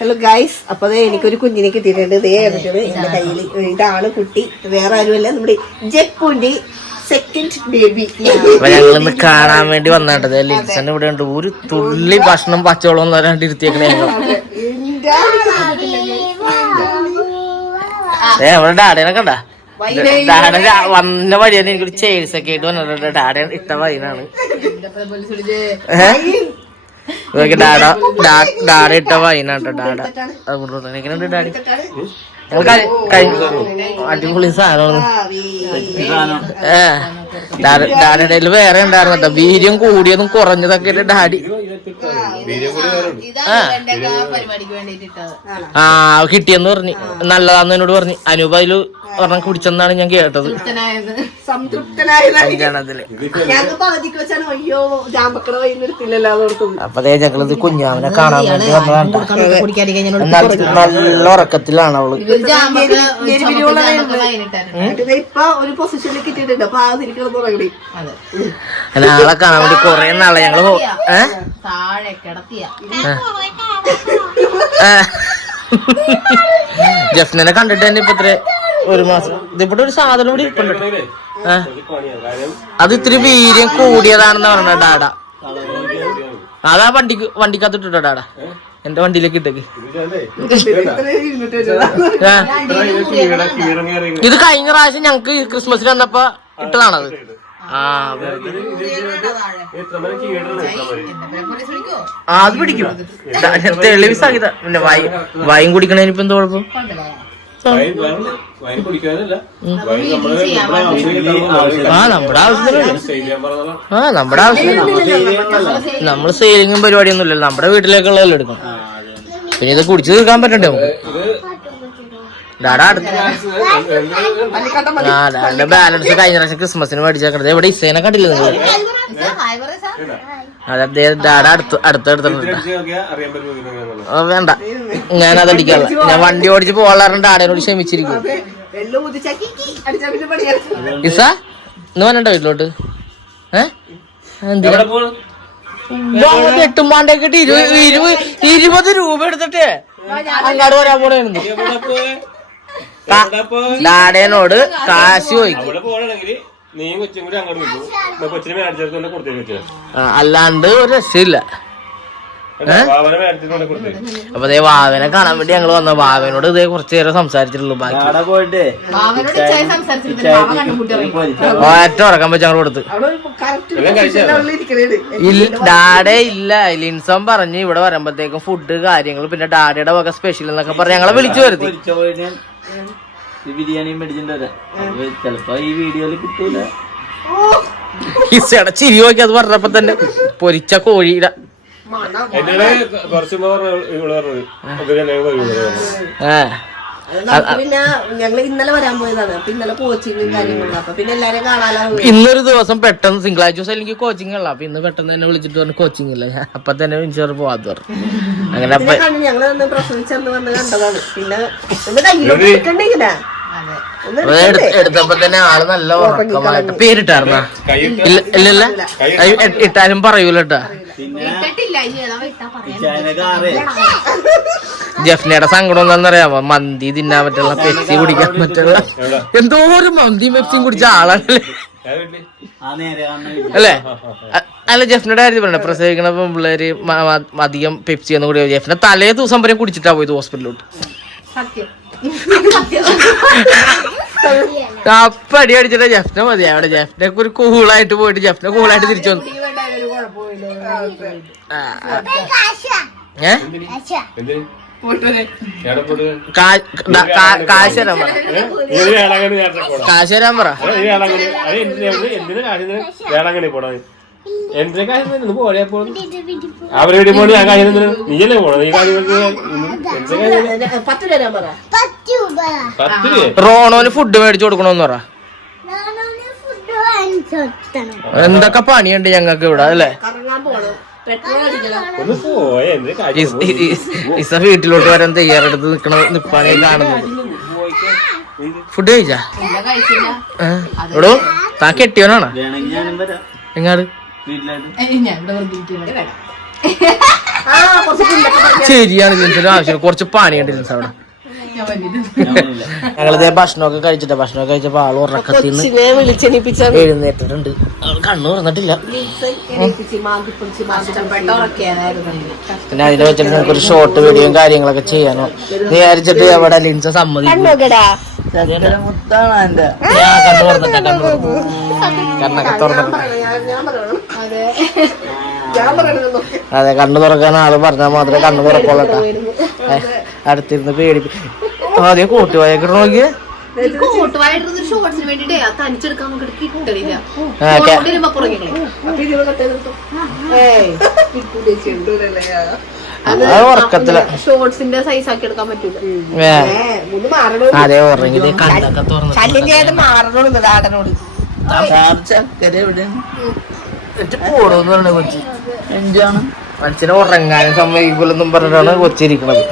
Hello guys അപ്പൊ ദേ എനിക്കൊരു കുഞ്ഞിനെ കിട്ടിയിട്ടുണ്ട്. ദേ കണ്ടിട്ടുണ്ട് എന്റെ കയ്യിൽ ഇതാണ്. കുട്ടി. വേറെ ആരുമല്ല. നമ്മുടെ ജപ്പൂന്റെ സെക്കൻഡ് ബേബി ഞങ്ങളിന്ന് കാണാൻ വേണ്ടി വന്നിട്ടത് ലിൻസൺ ഇവിടെ ഉണ്ട്. ഒരു തുള്ളി ഭക്ഷണം പച്ചവെള്ളം എന്ന് പറയാണ്ട് ഇരുത്തിയേക്കണേ. ഏ അവിടെ ഡാഡേനെ കണ്ട? ഡാഡ വന്ന വഴിയാണ് എനിക്കൊരു ചേഴ്സ് ഒക്കെ ആയിട്ട് വന്നിട്ടുണ്ട്. ഡാഡ ഇട്ട വഴിനാണ് നോക്കി ഡാഡ ഡാ- ഡാഡ ഇട്ട വൈനാട്ടോ ഡാഡ എങ്ങനെയുണ്ട് ഡാഡി? അടിപൊളി സാധനമാണ്. ഡാഡിയുടെ വേറെ ഉണ്ടായിരുന്നു കേട്ടോ. വീര്യം കൂടിയതും കുറഞ്ഞതൊക്കെ ഡാഡി ആ. ആ കിട്ടിയെന്ന് പറഞ്ഞു. നല്ലതാന്ന് എന്നോട് പറഞ്ഞു. അനൂപ് അതിൽ ഒരെണ്ണം കുടിച്ചെന്നാണ് ഞാൻ കേട്ടത്. അപ്പതേ ഞങ്ങളിത് കുഞ്ഞാവിനെ കാണാൻ വേണ്ടി വന്നതാണ്. നല്ല ഉറക്കത്തിലാണ് അവൾ. നാളെ കാണാൻ വേണ്ടി കൊറേ നാളെ ഞങ്ങൾ പോ- ഏ? താഴെ കിടത്തിയ. ജഫ്നെ കണ്ടിട്ട് തന്നെ ഇപ്പൊ ഇത്ര ഒരു മാസം. ഇതിവിടെ ഒരു സാധനം കൂടി ഇരിപ്പുണ്ട്. അത് ഇത്തിരി വീര്യം കൂടിയതാണെന്ന് പറഞ്ഞ ഡാഡ. അതാ വണ്ടിക്ക് വണ്ടിക്കകത്ത് ഇട്ടോ ഡാഡ. എന്റെ വണ്ടിയിലേക്ക് ഇട്ടേക്ക്. ഇത് കഴിഞ്ഞ പ്രാവശ്യം ഞങ്ങക്ക് ക്രിസ്മസിന് വന്നപ്പോ ഇട്ടതാണത്. ആ വെറുതെ. ആ, അത് പിടിക്കും. തെളിവ് സഹിത പിന്നെ വൈ വൈൻ കുടിക്കണതിന് ഇപ്പൊ എന്തോ കുഴപ്പം ആ നമ്മുടെ ആവശ്യത്തിനല്ലേ ആ നമ്മുടെ ആവശ്യത്തിന് നമ്മൾ സെയിലിങ്ങും പരിപാടിയൊന്നും ഇല്ലല്ലോ നമ്മുടെ വീട്ടിലേക്കുള്ളതല്ലോ എടുക്കണം പിന്നെ ഇത് കുടിച്ചു തീർക്കാൻ പറ്റണ്ടേ നമുക്ക് ഡാഡാ അടുത്ത് ആ ഡാഡിന്റെ ബാലൻസ് കഴിഞ്ഞ പ്രാവശ്യം ക്രിസ്മസിന് മേടിച്ചേക്കണത്. എവിടെ ഇസേനെ കണ്ടില്ല നിങ്ങൾ? അതെ ഡാഡ അടുത്ത് വേണ്ട. ഞാൻ അതടിക്കാറില്ല ഞാൻ വണ്ടി ഓടിച്ച് പോകാറുണ്ട് ഡാഡേനോട് ക്ഷമിച്ചിരിക്കും. ഇസ ഇന്ന് വരണ്ട വീട്ടിലോട്ട്? ഏ? എന്തിനാ? എട്ടുമാണ്ടേക്ക് ഇരുപത് രൂപ എടുത്തിട്ട്. അങ്ങോട്ട് വരാൻ പോണേന്ന്. ഡാഡേനോട് കാശ് ചോദിക്കും. അവിടെ പോകണമെങ്കിൽ നീയും കൊച്ചും കൂടി അങ്ങോട്ട് കൊച്ചിനെ മേടിച്ചെടുത്തോണ്ട് കൊടുത്തേക്ക് വെച്ചത് അല്ലാണ്ട് ഒരു രക്ഷയില്ല. അപ്പൊ ദേ വാവനെ കാണാൻ വേണ്ടി ഞങ്ങൾ വന്ന വാവനോട് ഇതേ കുറച്ചു നേരം സംസാരിച്ചിട്ടുള്ളൂ. ബാക്കി. ഒറ്റ ഉറക്കം വെച്ച് അങ്ങോട്ട് കൊടുത്ത്. ഡാഡേ ഇല്ല. ലിൻസം പറഞ്ഞ് ഇവിടെ വരുമ്പോഴത്തേക്കും ഫുഡ് കാര്യങ്ങൾ പിന്നെ ഡാഡിയുടെ വക സ്പെഷ്യൽ എന്നൊക്കെ പറഞ്ഞ് ഞങ്ങളെ വിളിച്ചു വരുത്തി. ബിരിയാണി മേടിച്ചിട്ട് വരാം അപ്പൊ ചെലപ്പോ ഈ വീഡിയോയിൽ കിട്ടൂല. ഇസയുടെ ചിരി നോക്കി അത് പറഞ്ഞപ്പോ തന്നെ പൊരിച്ച കോഴിയുടെ പറഞ്ഞ ഇവൾ പിന്നെ ഇന്നലെ വരാൻ പോയതാണ്. അപ്പൊ ഇന്നലെ കോച്ചിങ്ങും കാര്യങ്ങളും അപ്പൊ പിന്നെ എല്ലാരും കാണാലോ ഇന്നൊരു ദിവസം പെട്ടെന്ന് തിങ്കളാഴ്ച ദിവസം എനിക്ക് കോച്ചിങ് ഉള്ള അപ്പൊ ഇന്ന് പെട്ടെന്ന് തന്നെ വിളിച്ചിട്ട് പറഞ്ഞു കോച്ചിങ് ഇല്ല. അപ്പൊ തന്നെ ഇൻഷുർ പോവാത്ത പറഞ്ഞു. അങ്ങനെ അപ്പൊ ഞങ്ങൾ പ്രസവിച്ചന്ന് വന്ന് കണ്ടതാണ്. പിന്നെ എടുത്തപ്പോ തന്നെ ആൾ നല്ല ഉറക്കമായിട്ട്. പേരിട്ടായിരുന്ന? ഇല്ലല്ല ഇട്ടാലും പറയൂല. ജഫ്നയുടെ സങ്കടം എന്താണെന്നറിയാമോ മന്തി തിന്നാൻ പറ്റുള്ള പെപ്സി കുടിക്കാൻ പറ്റുള്ള എന്തോ ഒരു മന്തി പെപ്സിയും കുടിച്ച ആളാണല്ലേ? അല്ലേ? അല്ല ജഫ്നയുടെ കാര്യം പറയണ്ട. പ്രസവിക്കണ പിള്ളേര് അധികം പെപ്സി ഒന്നും കൂടി ജഫ്ന തലേ ദിവസം വരെ കുടിച്ചിട്ടാ പോയത് ഹോസ്പിറ്റലിലോട്ട് അപ്പൊ അടി അടിച്ചിട്ട് ജഫ്ന മതി. അവിടെ ജഫ്നക്ക് ഒരു കൂളായിട്ട് പോയിട്ട് ജഫ്ന കൂളായിട്ട് തിരിച്ചു വന്നു. ആ, ആ. ഏ? എന്തിന് എവിടെ പോയിട്ട് കാ- ദാ- കാ- കാശ് തരാൻ പറ. ഏ? നീ ഒരു വേളാങ്കണ്ണി നേരത്തെ പോടാ കാശ് തരാൻ പറ എന്തിനാ കാര്യം പോരാ പോണത് അവരെ വീട്ടിൽ പോണി ഞാൻ കാര്യം? നീയല്ലേ പോണത്? ഈ കാര്യം പത്ത് രൂപ റോണോന് ഫുഡ് മേടിച്ചു കൊടുക്കണോന്ന് പറ. എന്തൊക്കെ പണിയുണ്ട് ഞങ്ങക്ക് ഇവിടെ അല്ലേ? കറങ്ങാൻ പോണം. പെട്രോൾ അടിക്കണം. ഒന്ന് പോയ എന്തിനാ കാര്യം? ഇസ്- വീട്ടിലോട്ട് വരാൻ തയ്യാറെടുത്ത് നിക്കണ നിപ്പാണെ കാണുന്നത്. ഫുഡ് കഴിച്ചാ? എടോ താ കെട്ടിയോനാണോ വേണമെങ്കിൽ എങ്ങാട്? ശരിയാണ് ആവശ്യം? കുറച്ച് പണിയുണ്ട് ലിൻസ് അവിടെ. ഞാൻ വന്നിട്ട് ഞങ്ങളിതേ ഭക്ഷണമൊക്കെ കഴിച്ചിട്ട്. ഭക്ഷണമൊക്കെ കഴിച്ചപ്പോ ആൾ ഉറക്കത്തിൽ നിന്ന് എഴുന്നേറ്റിട്ടുണ്ട്. ആൾ കണ്ണു തുറന്നിട്ടില്ല. പിന്നെ അതിനെ വെച്ചിട്ട് നമുക്ക് ഒരു ഷോർട്ട് വീഡിയോയും കാര്യങ്ങളൊക്കെ ചെയ്യാനോ? വിചാരിച്ചിട്ട് എവിടെ ലിൻസ സമ്മതിക്കും? മുത്താണ് എന്റെ ഞാൻ കണ്ണു തുറന്നിട്ടാ കണ്ണു തുറന്നു കണ്ണൊക്കെ തുറന്നിട്ട് ഞാൻ ഞാൻ പറയണം. അതെ. കണ്ണു തുറക്കാൻ ആൾ പറഞ്ഞാൽ മാത്രമേ കണ്ണു തുറക്കുള്ളൂ അടുത്തിരുന്ന് പേടിപ്പി ആദ്യം കൂട്ടുപോയേക്കിട്ട് നോക്കിയേ. തനിച്ചെടുക്കാൻ ഉറക്കത്തില. ഷോർട്സിന്റെ സൈസ് ആക്കി എടുക്കാൻ പറ്റൂല. അതെ കണ്ണൊക്കെ തുറന്നു എവിടെയാണ് പോടോന്ന് പറഞ്ഞ കൊച്ചി. എന്താണ് മനുഷ്യനെ ഉറങ്ങാനും സമ്മതിക്കൂലെന്നും പറഞ്ഞിട്ടാണ് കൊച്ചിരിക്കണത്.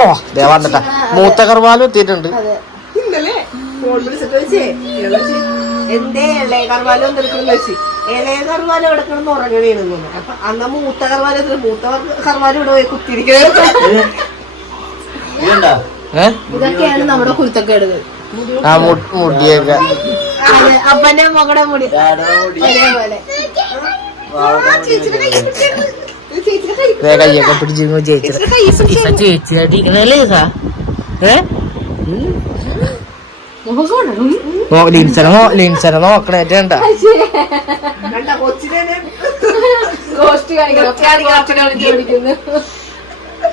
ഓ ദേ വന്നിട്ടാ. മൂത്ത കർവാലും എത്തിയിട്ടുണ്ട്. ഇന്നലെ ഫോൺ വിളിച്ചിട്ട് എന്തേ ഇളയ കർവാലം എന്തെടുക്കണം വെച്ച്. ഇളയ കർവാലം എന്ന് കിടന്ന് ഉറങ്ങണേന്ന് തോന്നുന്നു. അപ്പൊ അന്ന് മൂത്ത കർവാലം എത്ര? മൂത്ത കർവാലം ഇവിടെ പോയി കുത്തിരിക്കണേ ഇതുണ്ടോ ഏ? ഇതൊക്കെയാണ് നമ്മുടെ കുരുത്തക്കേടുകൾ. മുടിയൊക്കെ. അപ്പന്റെ മകളുടെ മുടി. അതേപോലെ. കയ്യൊക്കെ പിടിച്ചിരുന്നു ചേച്ചി ഇതാ ഏ? നോ- ലിൻസനെ നോ- ലിൻസനെ നോക്കണേറ്റ കണ്ട കണ്ട കൊച്ചിനെ ഗോഷ്ടി കാണിക്കുന്നു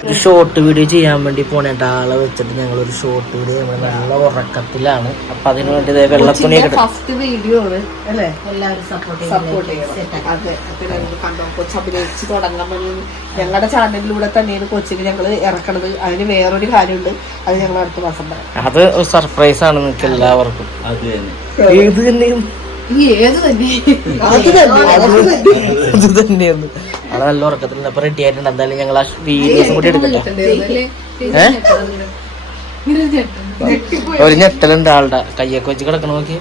ഒരു ഷോർട്ട് വീഡിയോ ചെയ്യാൻ വേണ്ടി പോണേട്ട ആളെ വെച്ചിട്ട് ഞങ്ങൾ ഒരു ഷോർട്ട് വീഡിയോ നമ്മൾ നല്ല ഉറക്കത്തിലാണ്. അപ്പൊ അതിനു വേണ്ടി ദേ വെള്ളത്തുണി ഫസ്റ്റ് വീഡിയോ ആണ് അല്ലേ? എല്ലാവരും സപ്പോർട്ട് ചെയ്യണം. അതെ. അപ്പൊ ഞങ്ങൾ കണ്ടോ? കൊച്ചു അഭിനയിച്ച് തുടങ്ങാൻ വേണ്ടി ഞങ്ങളുടെ ചാനലിലൂടെ തന്നെയാണ് കൊച്ചിന് ഞങ്ങൾ ഇറക്കണത്. അതിന് വേറൊരു കാര്യമുണ്ട്. അത് ഞങ്ങൾ അടുത്ത മാസം അത് സർപ്രൈസ് ആണ് നിങ്ങൾക്ക് എല്ലാവർക്കും. അത് തന്നെ. ഏത് തന്നെയും തന്നെ അത് തന്നെ. അത് നല്ല ഉറക്കത്തിൽ അപ്പൊ റെഡി ആയിട്ടുണ്ട്. എന്തായാലും ഞങ്ങൾ ആ വീഡിയോസും കൂടി എടുക്കട്ടെ. ഒരു ഞെട്ടലുണ്ട് ആളുടെ. കയ്യൊക്കെ വെച്ച് കിടക്കണ നോക്കി.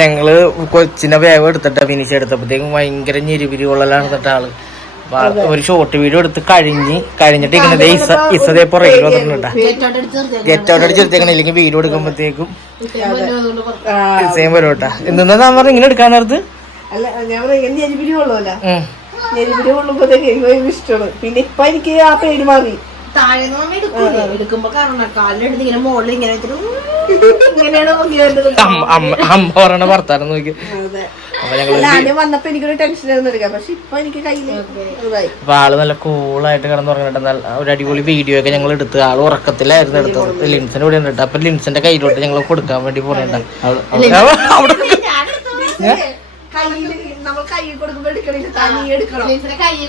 ഞങ്ങൾ കൊച്ചിനെ വേഗം എടുത്തിട്ടാ ഫിനിഷ് എടുത്തപ്പോഴത്തേക്കും ഭയങ്കര ഞെരുവിരി കൊള്ളലാണ് ആൾ. ഒരു ഷോർട്ട് വീഡിയോ എടുത്ത് കഴിഞ്ഞ് കഴിഞ്ഞിട്ട് ഇങ്ങനെ ഇസ ഇസതേ പുറകിൽ വന്നിട്ടുണ്ടാ? ഗെറ്റ് ഔട്ട് അടിച്ചെടുത്തേക്കണ ഇല്ലെങ്കിൽ വീഡിയോ എടുക്കുമ്പോഴത്തേക്കും സെയിം വരും കേട്ടാ. പറഞ്ഞ ഞാൻ പറഞ്ഞു? ഇങ്ങനെ എടുക്കാൻ നേരത്ത്? പിന്നെ ഇപ്പൊ എനിക്ക് ആ പേര് മാറി. താഴെ എടുക്കുമ്പോ കാരണം കാലിലെടുത്ത് ഇങ്ങനെ മുകളിൽ ഇങ്ങനെ അമ്മ ഭർത്താനം നോക്കി. അതെ. അപ്പൊ ഞങ്ങൾ അല്ല ആദ്യം വന്നപ്പോ എനിക്കൊരു ടെൻഷൻ ആയിരുന്നു പക്ഷെ ഇപ്പൊ എനിക്ക് കയ്യിൽ ഇതായി. അപ്പൊ ആൾ നല്ല കൂളായിട്ട് കിടന്ന് ഉറങ്ങിട്ട് നല്ല ഒരു അടിപൊളി വീഡിയോ ഒക്കെ ഞങ്ങൾ എടുത്ത്. ആൾ ഉറക്കത്തിലായിരുന്നു എടുത്തത് ലിൻസിന്റെ കൂടെ ഉണ്ട് അപ്പൊ ലിൻസിന്റെ കയ്യിലോട്ട് ഞങ്ങൾ കൊടുക്കാൻ വേണ്ടി പോണേണ്ട. അവിടെ കയ്യിൽ നമ്മൾ കയ്യിൽ കൊടുക്കുമ്പോ എടുക്കണില്ല തനി എടുക്കണം.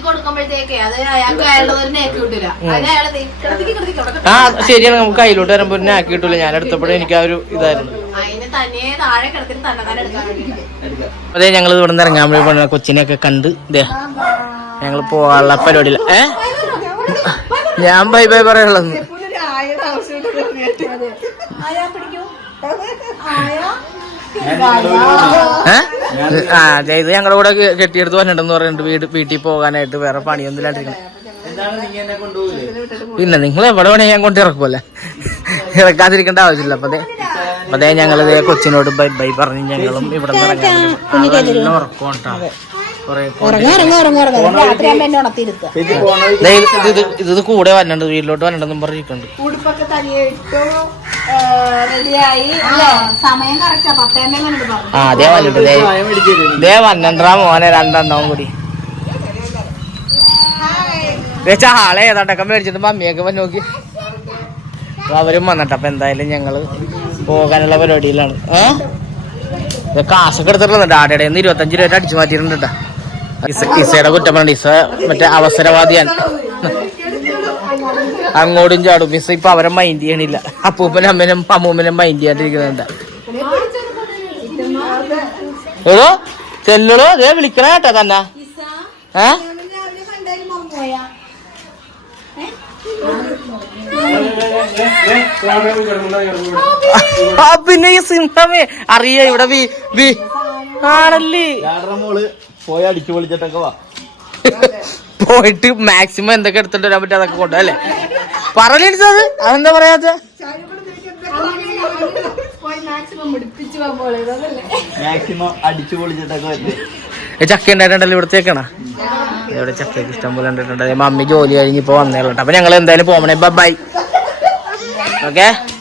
കൊടുക്കുമ്പോഴത്തേക്ക് അത് അയാൾക്ക് അയാളുടെ ഒരു നേക്ക് കിട്ടില്ല ആ ശരിയാണ്. നമുക്ക് കയ്യിലോട്ട് വരുമ്പോ ഒരു നാക്കി കിട്ടൂല ഞാൻ എടുത്തപ്പോഴും എനിക്ക് ആ ഒരു ഇതായിരുന്നു. അതെ ഞങ്ങൾ ഇവിടെ നിന്ന് ഇറങ്ങാൻ വേണ്ടി പോണ കൊച്ചിനെയൊക്കെ കണ്ട് ദേ ഞങ്ങൾ പോകാനുള്ള പരിപാടിയില്ല ഏ? ഞാൻ ബൈ ബൈ പറയാനുള്ളത്. ആ ഇത് ഞങ്ങളുടെ കൂടെ കെട്ടിയെടുത്ത് വന്നിട്ടെന്ന് പറഞ്ഞിട്ട് വീട് വീട്ടിൽ പോകാനായിട്ട് വേറെ പണിയൊന്നും ഇല്ലാണ്ടിരിക്കണം. പിന്നെ നിങ്ങൾ എവിടെ വേണേ ഞാൻ കൊണ്ട് ഇറക്കുമല്ലേ ഇറക്കാതിരിക്കേണ്ട ആവശ്യമില്ല. അപ്പൊ അതെ ഞങ്ങൾ ഇതേ കൊച്ചിനോട് ബൈ ബൈ പറഞ്ഞ് ഞങ്ങളും ഇവിടെ നിന്ന് ഇത് ഇത് ഇത് ഇത് കൂടെ വന്നിട്ടുണ്ട് വീട്ടിലോട്ട് വരണ്ടെന്നും പറഞ്ഞിട്ടുണ്ട്. ആ അതേ വന്നിട്ട് ദേ വന്നണ്ടാ മോനെ രണ്ടെണ്ണവും കൂടി. ദേ ആളെ ഏതാണ്ടൊക്കെ മേടിച്ചിട്ട് മമ്മിയൊക്കെ നോക്കി. അവരും വന്നിട്ട് അപ്പൊ എന്തായാലും ഞങ്ങൾ പോകാനുള്ള പരിപാടിയിലാണ്. ഏഹ് കാശൊക്കെ എടുത്തിട്ടുണ്ട് ഡാഡയുടെ ഇരുപത്തഞ്ച് രൂപ അടിച്ചു മാറ്റിയിട്ടുണ്ട് ഇസയുടെ കുറ്റം പറഞ്ഞ ഇസ മറ്റേ അവസരവാദിയാണ്. അങ്ങോട്ടും ചാടും. മിസ് ഇപ്പൊ അവരെ മൈൻഡ് ചെയ്യണില്ല. അപ്പൂപ്പനും അമ്മനും അമ്മൂമ്മനും മൈൻഡ് ചെയ്യാണ്ടിരിക്കുന്നുണ്ട് ഏതോ? ചെല്ലണോ ഇതേ വിളിക്കണ കേട്ടോ തന്നെ. ഏ? ഈ സിംഹമേ അറിയ ഇവിടെ വി വി ആണല്ലേ? മോൾ പോയി അടിച്ചു പൊളിച്ചിട്ടൊക്കെ വാ. പോയിട്ട് മാക്സിമം എന്തൊക്കെ എടുത്തിട്ട് വരാൻ പറ്റും അതൊക്കെ കൊണ്ടു അല്ലേ? പറഞ്ഞത് അതെന്താ പറയാത്ത? ചക്ക ഉണ്ടായിട്ടുണ്ടല്ലോ ഇവിടത്തേക്കണോ. ഇവിടെ ചക്കയ്ക്ക് ഇഷ്ടം പോലെ ഉണ്ടായിട്ടുണ്ട് മമ്മി ജോലി കഴിഞ്ഞ് ഇപ്പൊ വന്നേളട്ടെ. അപ്പൊ ഞങ്ങൾ എന്തായാലും പോകണേ ബൈ Okay?